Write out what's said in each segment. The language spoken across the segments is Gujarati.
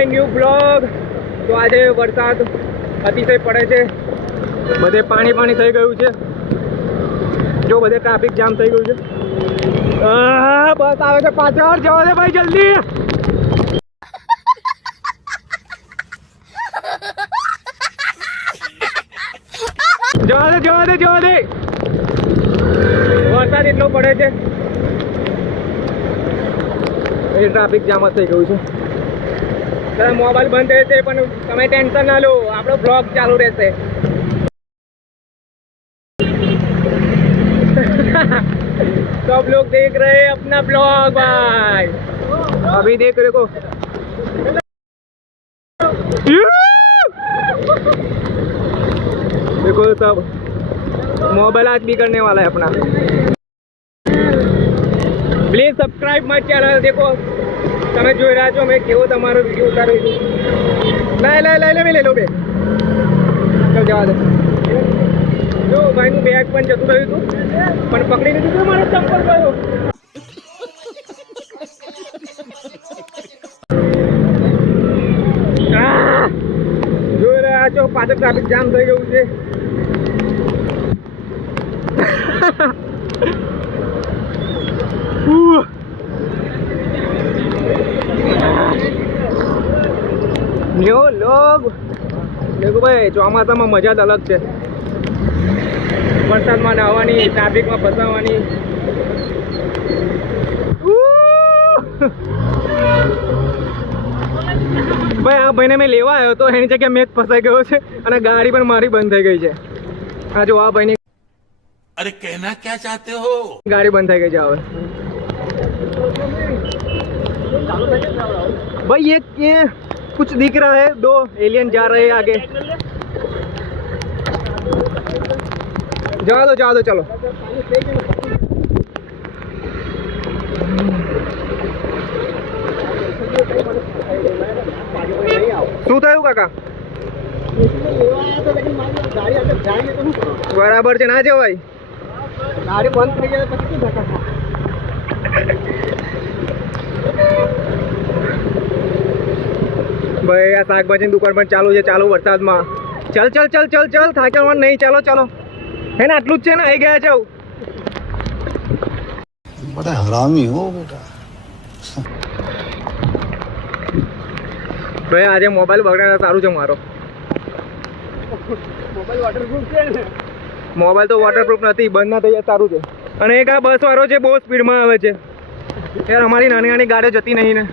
My new blog. તો આજે વરસાદ અતિશય પડે છે, બધે પાણી થઈ ગયું છે. જો બધે ટ્રાફિક જામ થઈ ગયું છે. બસ આવે છે પાછળ, જવા દે ભાઈ જલ્દી. જવા દે. વરસાદ એટલો પડે છે, ટ્રાફિક જામ થઈ ગયું છે. મોબાઈલ બંધ રહેશે પણ તમે ટેન્શન ના લો, આપણો બ્લોગ ચાલુ રહેશે. सब लोग देख रहे हैं अपना ब्लॉग भाई. अभी देख रहे को देखो सब मोबाइल आज भी करने वाला है अपना. Please subscribe my channel. देखो તમે જોઈ રહ્યા છો મેં કેવો તમારો વિડીયો ઉતાર્યો છે. લઈ લો બે. ચાલ જવા દે. જો ભાઈનું બેગ પણ જતું રહ્યું હતું પણ પકડી લીધું તો મારો ચંપલ ગયો. જોઈ રહ્યા છો પાછળ ટ્રાફિક જામ થઈ ગયું છે. યો લોગ દેખો ભાઈ, ચોમાસામાં મજા જ અલગ છે. વરસાદમાં નાહવાની, ટ્રાફિકમાં ફસાવાની. ભાઈ આ ભાઈને મેં લેવા આવ્યો તો એની જગ્યાએ મેં જ ફસાઈ ગયો છે અને ગાડી પણ મારી બંધ થઈ ગઈ છે. આ જો આ ભાઈની અરે કહેના ક્યા ચાહતે હો, ગાડી બંધ થઈ ગઈ છે હવે. भाई ये कुछ दिख रहा है, दो एलियन जा रहे हैं आगे. जाओ दो चलो. શું થયું કાકા? બરાબર છે, ના જવાય. ગાડી બંધ થઈ જાય પછી શું ધક્કા? ભાઈ આ શાકભાજીની દુકાન પણ ચાલુ છે, ચાલુ વરસાદમાં. ચાલ થાક્યા નહીં. ચાલો હે ને, આટલું જ છે ને, આવી ગયા છે. બડા હરામી હો બેટા. ભાઈ આજે મોબાઈલ બગડાના સારું છે મારો. મોબાઈલ તો વોટરપ્રૂફ નથી, બંધ ના થઈ જાય સારું છે. અને એક આ બસ વાળો છે, બહુ સ્પીડમાં આવે છે યાર. અમારી નાની ગાડીઓ જતી નહીં ને.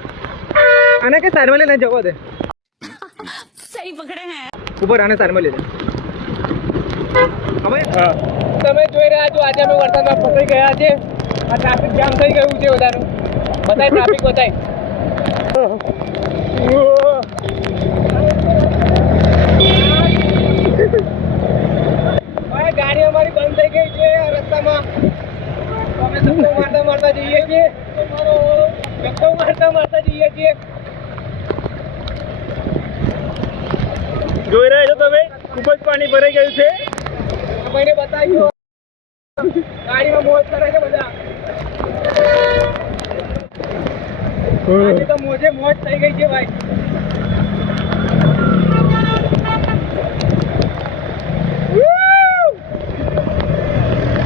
આને કે સાઈડમાં લઈને જવા દે. સહી પકડે હે ઉપર આને સાઈડમાં લઈ લે. તમે જોઈ રહ્યા છો આજે અમે વરસાદમાં ફસાઈ ગયા છે. આ ટ્રાફિક જામ થઈ ગયું છે વધારે. બતાય ટ્રાફિક બતાય. ગાડી અમારી બંધ થઈ ગઈ છે રસ્તામાં. અમે ધક્કો મારતા જઈએ છીએ. જોઈ રહ્યા છો તમે, ખૂબ જ પાણી ભરાઈ ગયું છે. ભાઈને બતાવ્યું ગાડીમાં મોજ કરે છે બધા. આજે તો મોજે મોજ થઈ ગઈ છે ભાઈ.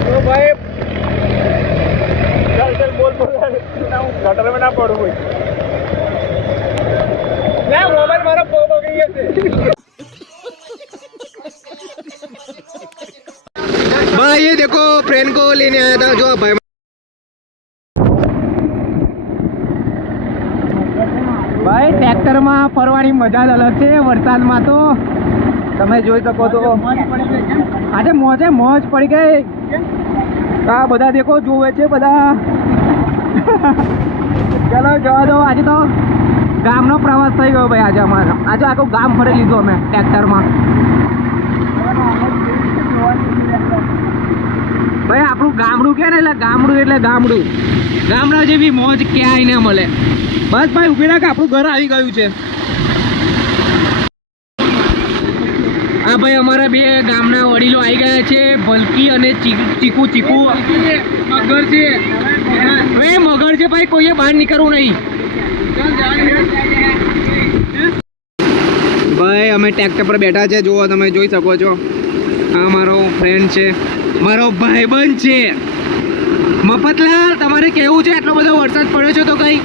તો ભાઈ चल बोल गटर में ना पड़ू भाई. ना मोबाइल मारा फोन हो गई है. भाई ये देखो फ्रेंड को लेने आया था जो भाई. ભાઈ ટ્રેક્ટરમાં ફરવાની મજા જ અલગ છે વરસાદમાં. તો તમે જોઈ શકો તો આજે મોજ પડી ગઈ. આ બધા દેખો જોવે છે બધા. ચલો જવા દો. આજે તો ગામનો પ્રવાસ થઈ ગયો ભાઈ. આજે અમારો આખું ગામ ફરી લીધું અમે ટ્રેક્ટરમાં. ભાઈ આપણું ગામડું કે ને, એટલે ગામડું ગામડા જેવી મોજ ક્યાંય ન મળે. બસ ભાઈ ઉભી રાખ, આપણું ઘર આવી ગયું છે. હા ભાઈ અમારા બે ગામના વડીલો આવી ગયા છે, ભલકી અને ચીકુ. મગર છે. મગર છે ભાઈ, કોઈએ બહાર નીકળવું નહીં. ભાઈ અમે ટ્રેક્ટર પર બેઠા છે, જુઓ તમે જોઈ શકો છો. આ મારો ફ્રેન્ડ છે, મારો ભાઈબંધ છે મફતલાલ. તમારે કેવું છે? આટલો બધો વરસાદ પડ્યો છે તો કઈ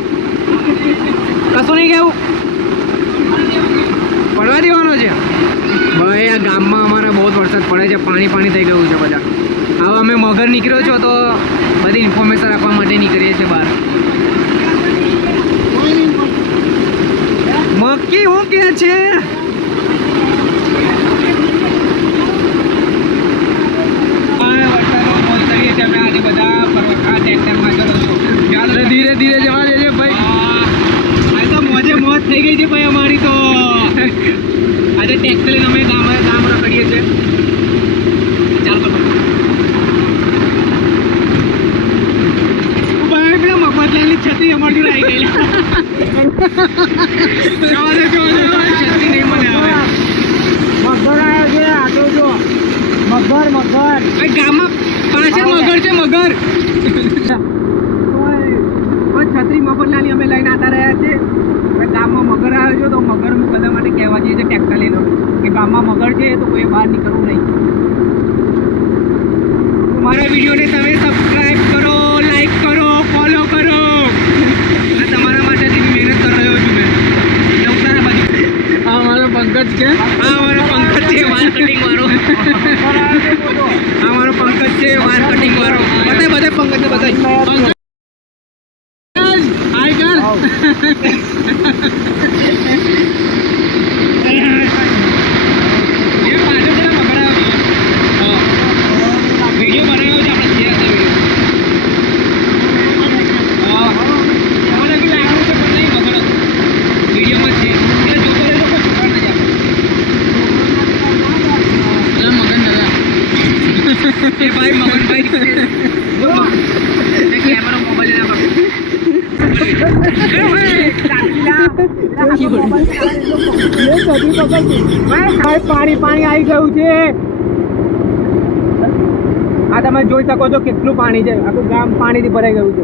કશું નહીં કેવું? પડવા દેવાનો છે ભાઈ. આ ગામમાં અમારે બહુ જ વરસાદ પડે છે, પાણી પાણી થઈ ગયું છે બધા. હવે અમે મગર નીકળ્યો છો તો બધી ઇન્ફોર્મેશન આપવા માટે નીકળીએ છીએ બહાર. મક્કી હું કે છે? ધીરે ધીરે જવા દેજે ભાઈ. આ તો મોજે મોજ થઈ ગઈ છે ભાઈ અમારી તો. આજે ટેક્સી લઈને અમે ગામ રખડીએ છીએ. ચાલ તો ભાઈ પેલા મફતલાલની છત્રી અમારી જોડે આવી ગઈ. જવા દે છત્રી નહીં મને આવે. મગર આવ્યા છે આટલો જો. મગર ગામમાં પાછળ મગર છે મગર. છત્રી મફતલાલની અમે લઈને આવતા રહ્યા છીએ. ગામમાં મગર આવ્યો છે તો મગર બધા માટે કહેવા જઈએ છીએ ટ્રેક્ટર લઈને કે ગામમાં મગર છે તો કોઈ બહાર નીકળવું નહીં. મારા વિડીયોને તમે સબસ્ક્રાઈબ કરો, લાઈક કરો, ફોલો કરો. આ તમારા માટે મહેનત કરી રહ્યો છું મેં. નવસારા બાજુ. આ મારો પંકજ છે. આ મારો પંકજ છે વાળ કટિંગ વાળો. આ મારો પંકજ છે વાળ કટિંગ વાળો. બધા પંકજને બધા. પાણી આવી ગયું છે. આ તમે જોઈ શકો છો કેટલું પાણી છે. આખું ગામ પાણીથી ભરાઈ ગયું છે.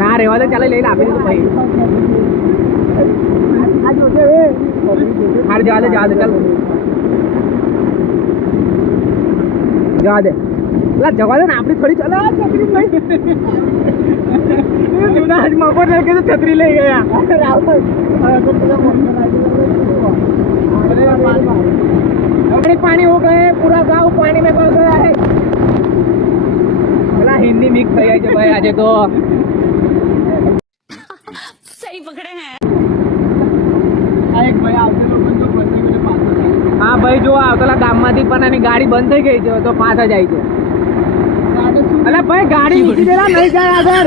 ના રેવા દે, ચાલે લઈને આપી દીધું ભાઈ. જવા દે ચાલ જવા દે. જવા દે ને આપડી થોડી ચાલે. છત્રી મફત લઈ તો છત્રી લઈ ગયા. पानी हो गए, पूरा गांव पानी में भर गया है. बोला हिंदी मिक्स થઈ જાય છે ભાઈ આજે તો. सही पकड़े हैं. હા ભાઈ જો આવતેલા ગામમાંથી પણ એની ગાડી બંધ થઈ ગઈ છે તો પાછા જાય છે. अरे भाई गाड़ी नीचे देना नहीं जाए अगर.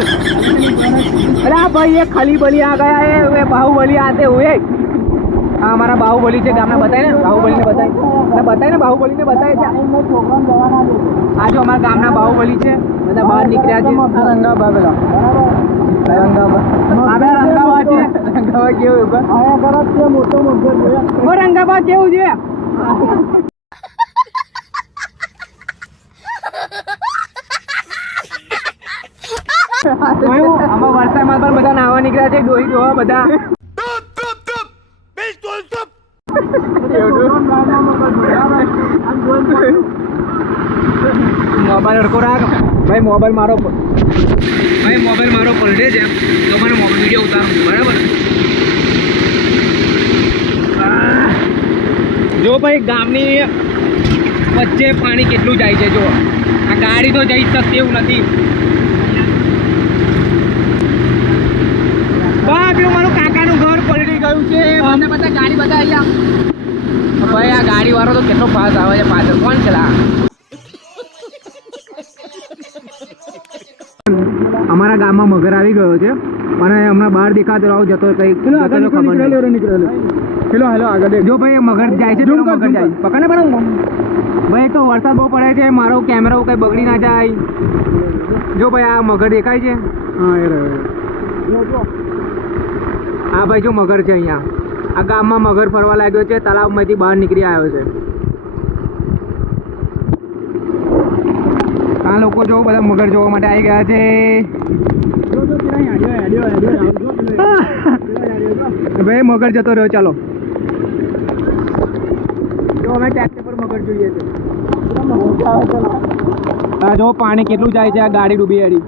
अरे भाई ये खली बली आ गया है, वे बाहुबली आते हुए. हाँ हमारा बाहुबली છે ગામના. बताए ना बाहुबली ने बताए ना बाहुबली ने बताए છે. આ જો અમારા ગામના બાહુબલી છે, બધા બહાર નીકળ્યા છે. રંગાબા પેલા રંગાબા છે. રંગાબા કેવું મોટો રંગાબા કેવું છે? આમાં વરસાદમાં પણ બધા નાહવા નીકળ્યા છે. ડોહી ડોહા બધા. મોબાઈલ અડકો રાખ ભાઈ. મોબાઈલ મારો પલટે છે તો મને મોબાઈલ વિડીયો ઉતારું બરાબર. જો ભાઈ ગામની વચ્ચે પાણી કેટલું જાય છે. જો આ ગાડી તો જઈ શકતી એવું નથી. પેલું મારું કાકાનું ઘર પલટી ગયું છે. બધા ગાડી બધા અહીંયા. ભાઈ આ ગાડી વાળો તો કેટલો ફાસ્ટ આવે છે પાછળ. કોણ છે? અમારા ગામમાં મગર આવી ગયો છે અને હમણાં બહાર દેખાતો રહો જતો કંઈક ખબર જો ભાઈ મગર જાય છે. મગર જાય પકડને પણ ભાઈ તો વરસાદ બહુ પડે છે. મારો કેમેરો કંઈ બગડી ના જાય. જો ભાઈ આ મગર દેખાય છે. હા એ રહ્યો. હા ભાઈ જો મગર છે અહીંયા. આ ગામમાં મગર ફરવા લાગ્યો છે. તળાવમાંથી બહાર નીકળી આવ્યો છે. આ લોકો જો બધા મગર જોવા માટે આવી ગયા છે. ભાઈ મગર જતો રહ્યો. ચાલો જો અમે ટ્રેક્ટર પર મગર જોઈએ છે આ જો પાણી કેટલું જાય છે આ ગાડી ડૂબી હેડી